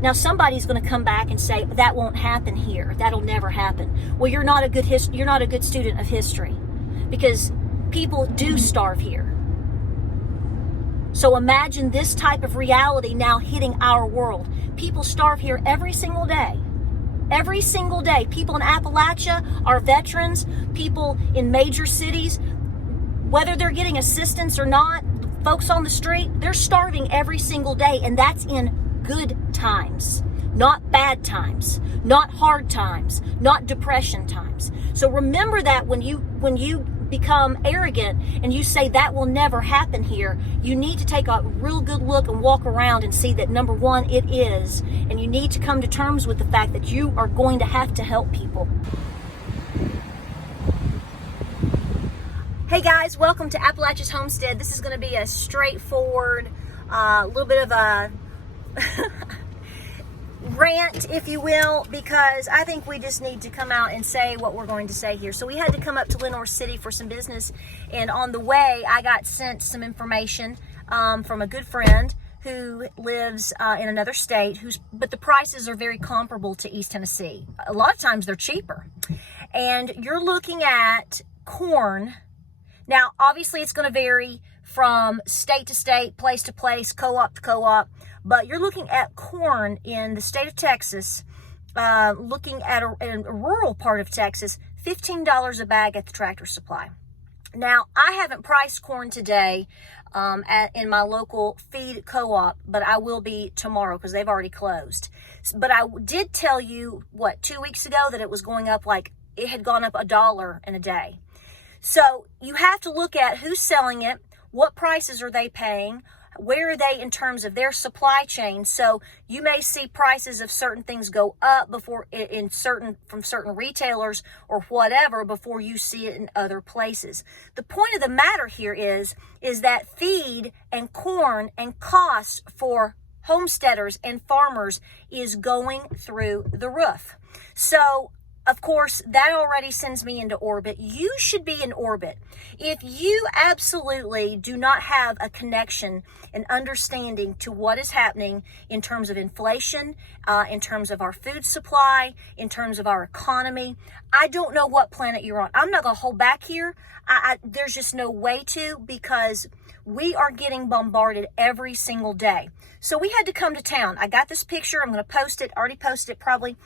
Now somebody's going to come back and say that won't happen here. That'll never happen. Well, you're not a good student of history, because people do starve here. So imagine this type of reality now hitting our world. People starve here every single day. Every single day. People in Appalachia, our veterans, people in major cities, whether they're getting assistance or not, folks on the street, they're starving every single day, and that's in good times, not bad times, not hard times, not depression times. So remember that when you become arrogant and you say that will never happen here, you need to take a real good look and walk around and see that, number one, it is, and you need to come to terms with the fact that you are going to have to help people. Hey guys, welcome to Appalachia's Homestead. This is going to be a straightforward, little bit of a rant, if you will, because I think we just need to come out and say what we're going to say here. So we had to come up to Lenoir City for some business, and on the way I got sent some information from a good friend who lives in another state, but the prices are very comparable to East Tennessee. A lot of times they're cheaper. And you're looking at corn. Now, obviously it's going to vary from state to state, place to place, co-op to co-op, but you're looking at corn in the state of Texas, looking at a rural part of Texas, $15 a bag at the Tractor Supply. Now, I haven't priced corn today in my local feed co-op, but I will be tomorrow because they've already closed. But I did tell you, 2 weeks ago, that it was going up, like it had gone up $1 in a day. So you have to look at who's selling it, what prices are they paying, where are they in terms of their supply chain. So you may see prices of certain things go up from certain retailers or whatever before you see it in other places. The point of the matter here is that feed and corn and costs for homesteaders and farmers is going through the roof. So of course, that already sends me into orbit. You should be in orbit. If you absolutely do not have a connection and understanding to what is happening in terms of inflation, in terms of our food supply, in terms of our economy, I don't know what planet you're on. I'm not going to hold back here. There's just no way to, because we are getting bombarded every single day. So we had to come to town. I got this picture. I'm going to post it. Already posted it probably.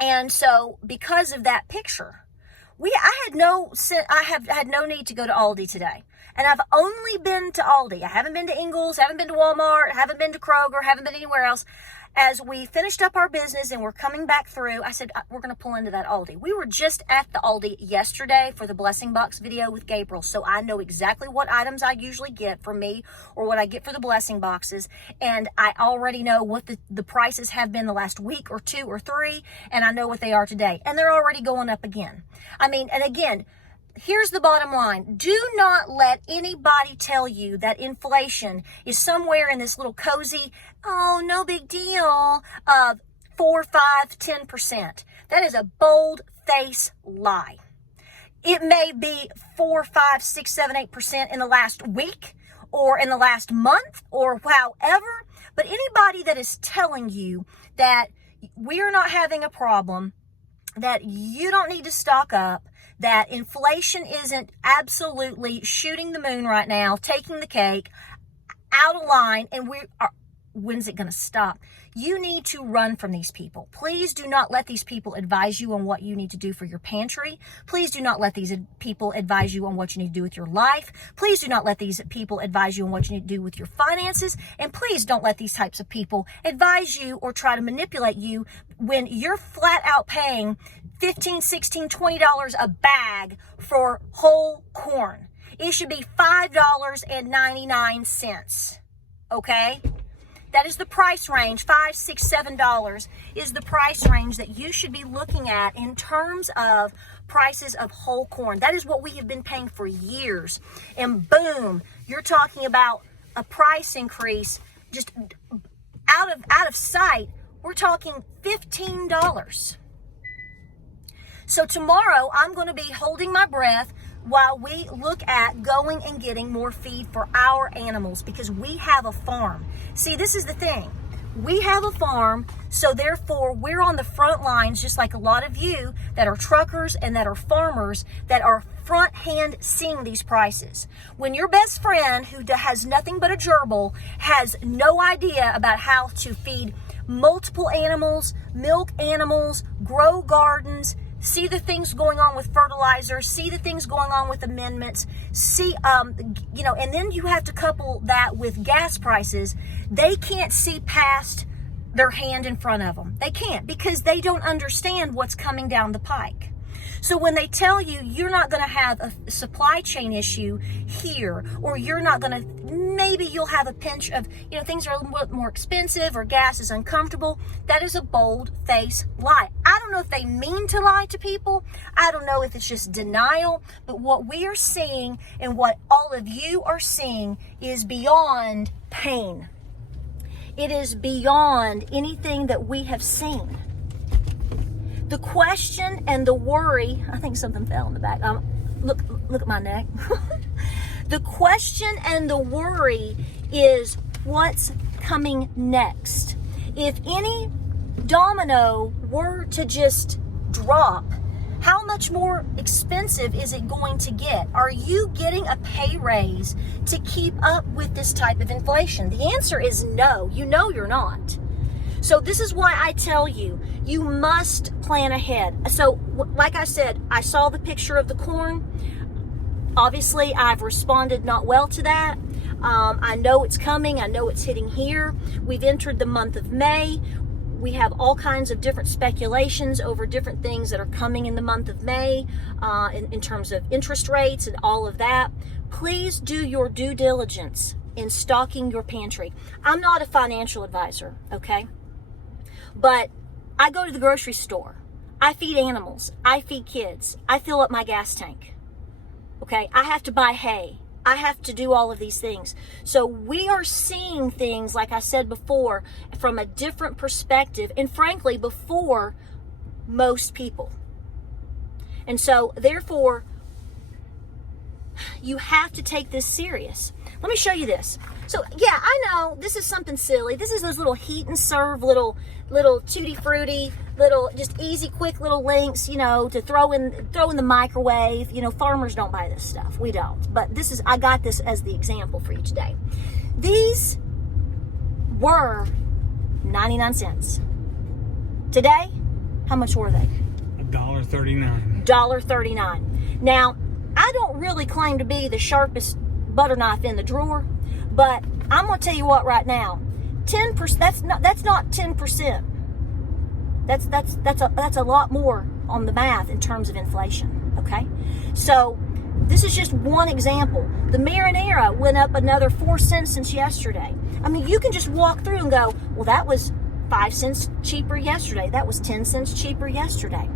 And so because of that picture, I have had no need to go to Aldi today. And I've only been to Aldi. I haven't been to Ingles, haven't been to Walmart, haven't been to Kroger, haven't been anywhere else. As we finished up our business and we're coming back through, I said, we're going to pull into that Aldi. We were just at the Aldi yesterday for the Blessing Box video with Gabriel. So I know exactly what items I usually get for me or what I get for the Blessing Boxes. And I already know what the prices have been the last week or 2 or 3. And I know what they are today. And they're already going up again. And again, here's the bottom line. Do not let anybody tell you that inflation is somewhere in this little cozy, oh, no big deal, of 4, 5, 10%. That is a bold-faced lie. It may be 4, 5, 6, 7, 8% in the last week or in the last month or however, but anybody that is telling you that we are not having a problem, that you don't need to stock up, that inflation isn't absolutely shooting the moon right now, taking the cake, out of line, and when's it going to stop? You need to run from these people. Please do not let these people advise you on what you need to do for your pantry. Please do not let these people advise you on what you need to do with your life. Please do not let these people advise you on what you need to do with your finances. And please don't let these types of people advise you or try to manipulate you when you're flat out paying $15, $16, $20 a bag for whole corn. It should be $5.99. Okay? That is the price range. $5, $6, $7 is the price range that you should be looking at in terms of prices of whole corn. That is what we have been paying for years. And boom, you're talking about a price increase just out of sight. We're talking $15. So tomorrow I'm going to be holding my breath while we look at going and getting more feed for our animals, because we have a farm. See, this is the thing. we have a farm, so therefore we're on the front lines, just like a lot of you that are truckers and that are farmers that are front hand seeing these prices. When your best friend, who has nothing but a gerbil, has no idea about how to feed multiple animals, milk animals, grow gardens, see the things going on with fertilizer, see the things going on with amendments, see, and then you have to couple that with gas prices. They can't see past their hand in front of them. They can't, because they don't understand what's coming down the pike. So when they tell you you're not going to have a supply chain issue here, or you're not going to, maybe you'll have a pinch of, things are a little bit more expensive or gas is uncomfortable, that is a bold-faced lie. I don't know if they mean to lie to people. I don't know if it's just denial, but what we are seeing and what all of you are seeing is beyond pain. It is beyond anything that we have seen. The question and the worry, I think something fell in the back. Look at my neck. The question and the worry is what's coming next. If any domino were to just drop, how much more expensive is it going to get? Are you getting a pay raise to keep up with this type of inflation? The answer is no. You know you're not. So this is why I tell you, you must plan ahead. So like I said, I saw the picture of the corn. Obviously, I've responded not well to that. I know it's coming. I know it's hitting here. We've entered the month of May. We have all kinds of different speculations over different things that are coming in the month of May in terms of interest rates and all of that. Please do your due diligence in stocking your pantry. I'm not a financial advisor, okay? But I go to the grocery store. I feed animals. I feed kids. I fill up my gas tank. Okay? I have to buy hay. I have to do all of these things. So we are seeing things, like I said before, from a different perspective, and frankly, before most people. And so, therefore, you have to take this serious. Let me show you this. So, yeah, I know this is something silly. This is those little heat and serve, little tutti frutti, little just easy, quick little links, to throw in the microwave. Farmers don't buy this stuff. We don't. But I got this as the example for you today. These were 99 cents. Today, how much were they? $1.39. $1.39. Now, I don't really claim to be the sharpest butter knife in the drawer, but I'm going to tell you what right now. 10%, that's not 10%. That's a lot more on the math in terms of inflation, okay? So this is just one example. The marinara went up another 4 cents since yesterday. I mean, you can just walk through and go, well, that was 5 cents cheaper yesterday. That was 10 cents cheaper yesterday.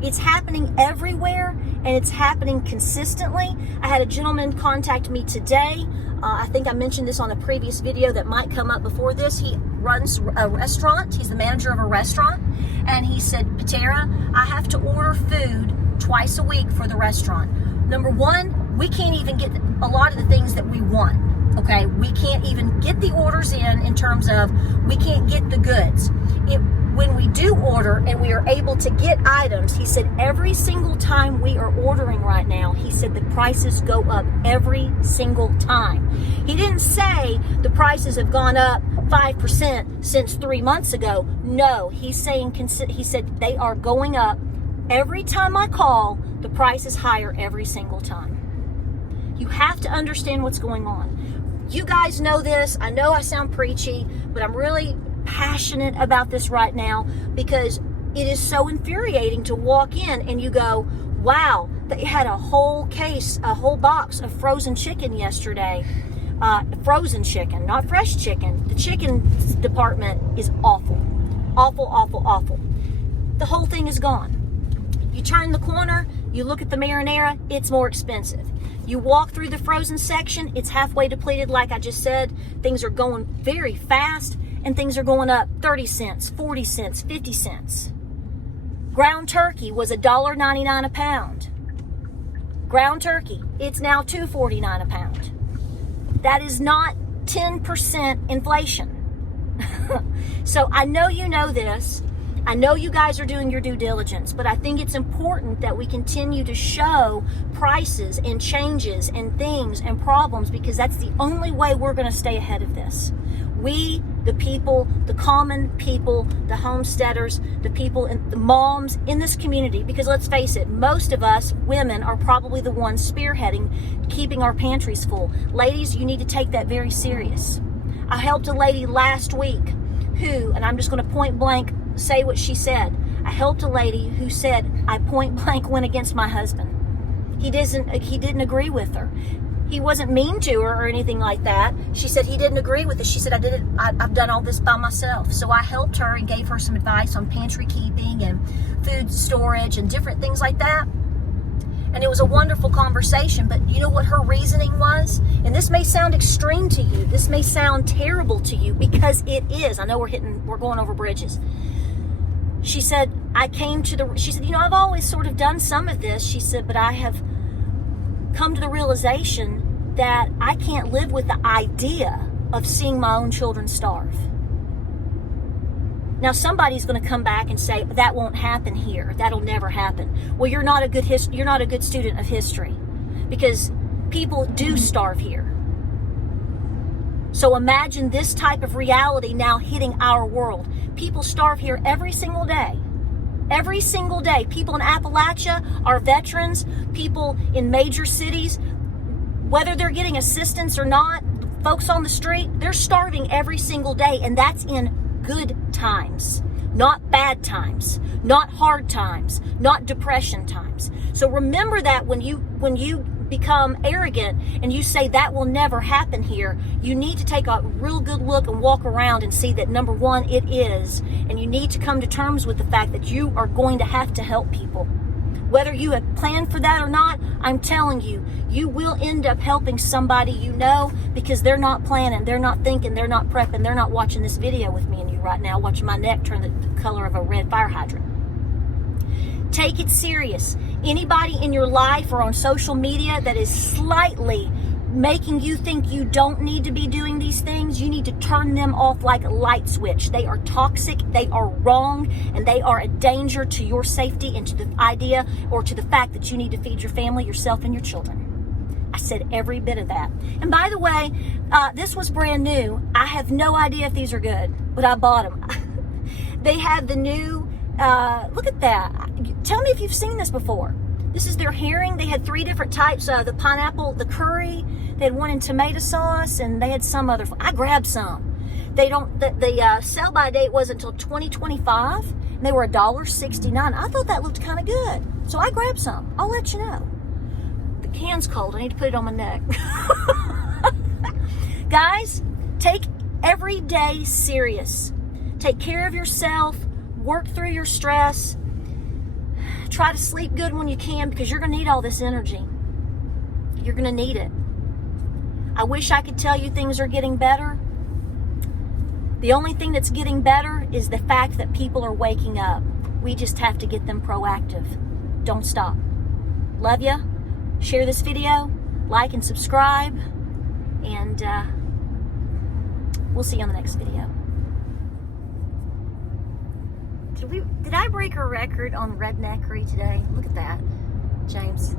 It's happening everywhere, and it's happening consistently. I had a gentleman contact me today. I think I mentioned this on a previous video that might come up before this. He runs a restaurant. He's the manager of a restaurant. And he said, Patera, I have to order food twice a week for the restaurant. Number one, we can't even get a lot of the things that we want. Okay, we can't even get the orders in terms of we can't get the goods. When we do order and we are able to get items, he said every single time we are ordering right now, he said the prices go up every single time. He didn't say the prices have gone up 5% since 3 months ago. No, he said they are going up every time I call. The price is higher every single time. You have to understand what's going on. You guys know this. I know I sound preachy, but I'm really passionate about this right now because it is so infuriating to walk in and you go, wow, they had a whole box of frozen chicken yesterday. Frozen chicken, not fresh chicken. The chicken department is awful. Awful, awful, awful. The whole thing is gone. You turn the corner, you look at the marinara, it's more expensive. You walk through the frozen section, it's halfway depleted, like I just said. Things are going very fast, and things are going up 30 cents, 40 cents, 50 cents. Ground turkey was $1.99 a pound. Ground turkey, it's now $2.49 a pound. That is not 10% inflation. So I know you know this. I know you guys are doing your due diligence, but I think it's important that we continue to show prices and changes and things and problems, because that's the only way we're going to stay ahead of this. We, the people, the common people, the homesteaders, the people, and the moms in this community, because let's face it, most of us women are probably the ones spearheading keeping our pantries full. Ladies, you need to take that very serious. I helped a lady last week who, and I'm just going to point blank say what she said. I helped a lady who said, I point blank went against my husband. He didn't agree with her. He wasn't mean to her or anything like that. She said he didn't agree with it. She said, I've done all this by myself. So I helped her and gave her some advice on pantry keeping and food storage and different things like that. And it was a wonderful conversation. But you know what her reasoning was? And this may sound extreme to you. This may sound terrible to you, because it is. I know we're going over bridges. She said, she said, I've always sort of done some of this. She said, but I have come to the realization that I can't live with the idea of seeing my own children starve. Now, somebody's going to come back and say, that won't happen here. That'll never happen. Well, you're not a good student of history, because people do starve here. So imagine this type of reality now hitting our world. People starve here every single day. Every single day. People in Appalachia, our veterans, people in major cities, whether they're getting assistance or not, folks on the street, they're starving every single day. And that's in good times, not bad times, not hard times, not depression times. So remember that when you become arrogant and you say that will never happen here, you need to take a real good look and walk around and see that, number one, it is, and you need to come to terms with the fact that you are going to have to help people. Whether you have planned for that or not, I'm telling you, you will end up helping somebody you know, because they're not planning, they're not thinking, they're not prepping, they're not watching this video with me and you right now, watching my neck turn the color of a red fire hydrant. Take it serious. Anybody in your life or on social media that is slightly making you think you don't need to be doing these things, you need to turn them off like a light switch. They are toxic, they are wrong, and they are a danger to your safety and to the idea or to the fact that you need to feed your family, yourself, and your children. I said every bit of that. And by the way, this was brand new. I have no idea if these are good, but I bought them. They have the new, look at that. Tell me if you've seen this before. This is their herring. They had 3 different types. The pineapple, the curry. They had one in tomato sauce, and they had some other. I grabbed some. They don't. The sell-by date wasn't until 2025, and they were $1.69. I thought that looked kind of good, so I grabbed some. I'll let you know. The can's cold. I need to put it on my neck. Guys, take every day serious. Take care of yourself. Work through your stress. Try to sleep good when you can, because you're going to need all this energy. You're going to need it. I wish I could tell you things are getting better. The only thing that's getting better is the fact that people are waking up. We just have to get them proactive. Don't stop. Love ya. Share this video. Like and subscribe. And we'll see you on the next video. Did I break a record on redneckery today? Look at that, James.